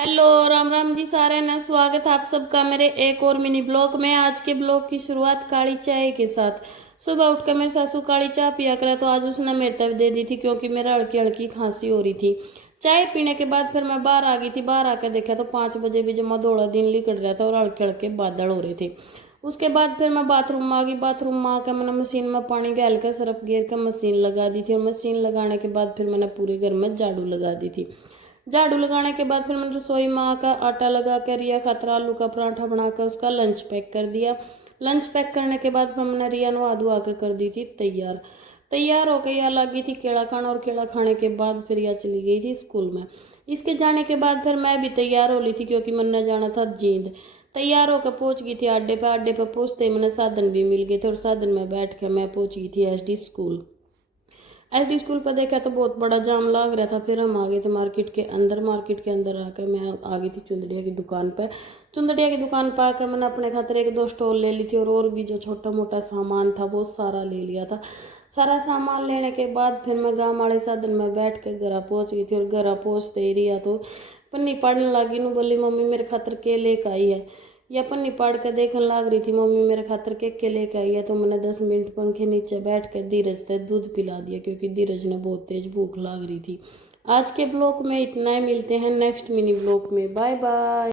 Hello, Ram Ram ji सारे ने। स्वागत है आप सबका मेरे एक और मिनी ब्लॉग में। आज के ब्लॉग की शुरुआत काली चाय के साथ। सुबह उठकर मेरी सासू काली चाय पिया करा, तो आज उसने मेरे तक दे दी थी क्योंकि मेरा हल्की हल्की खांसी हो रही थी। चाय पीने के बाद फिर मैं बाहर आ गई थी। बाहर आकर देखा तो 5 बजे भी जमा दौड़ा दिन निकल रहा था और हल्के हल्के बादल हो रहे थे। उसके बाद फिर मैं बाथरूम में आ गई। बाथरूम में आकर मैंने मशीन में पानी डाल कर सरफ गेर कर मशीन लगा दी थी, और मशीन लगाने के बाद फिर मैंने पूरे घर में झाड़ू लगा दी थी। झाड़ू लगाने के बाद फिर मैंने रसोई में आकर आटा लगा कर रिया खातर आलू का पराठा बनाकर उसका लंच पैक कर दिया। लंच पैक करने के बाद फिर मैंने रिया नहा धुआ के कर दी थी तैयार। तैयार होकर यह लगी थी केला खाना, और केला खाने के बाद फिर यह चली गई थी स्कूल में। इसके जाने के बाद फिर मैं भी तैयार हो ली थी क्योंकि मैंने जाना था जींद। तैयार होकर पहुंच गई थी अड्डे पे। अड्डे पे पहुंचते ही मैंने साधन भी मिल गए थे, और साधन में बैठ के मैं पहुंच गई थी एसडी स्कूल। एसडी स्कूल पर देखा तो बहुत बड़ा जाम लग रहा था। फिर हम आ गए थे मार्केट के अंदर। मार्केट के अंदर आकर मैं आ गई थी चुंदड़िया की दुकान पर। चुंदड़िया की दुकान पर आकर मैंने अपने खातिर एक दो स्टॉल ले ली थी, और भी जो छोटा मोटा सामान था वो सारा ले लिया था। सारा सामान लेने के बाद फिर मैं गाँव वाले साधन में बैठ कर घर पहुँच गई थी। और घर पहुँचते ही रिया तो पन्नी पढ़ने लगी। नू बोली, मम्मी मेरे खातिर के लेके आई है। या पन्नी पढ़ कर देखने लग रही थी, मम्मी मेरे खातिर के लेके आई है। तो मैंने 10 मिनट पंखे नीचे बैठ कर धीरज से दूध पिला दिया क्योंकि धीरज ने बहुत तेज भूख लग रही थी। आज के ब्लॉग में इतना ही। मिलते हैं नेक्स्ट मिनी ब्लॉग में। Bye bye.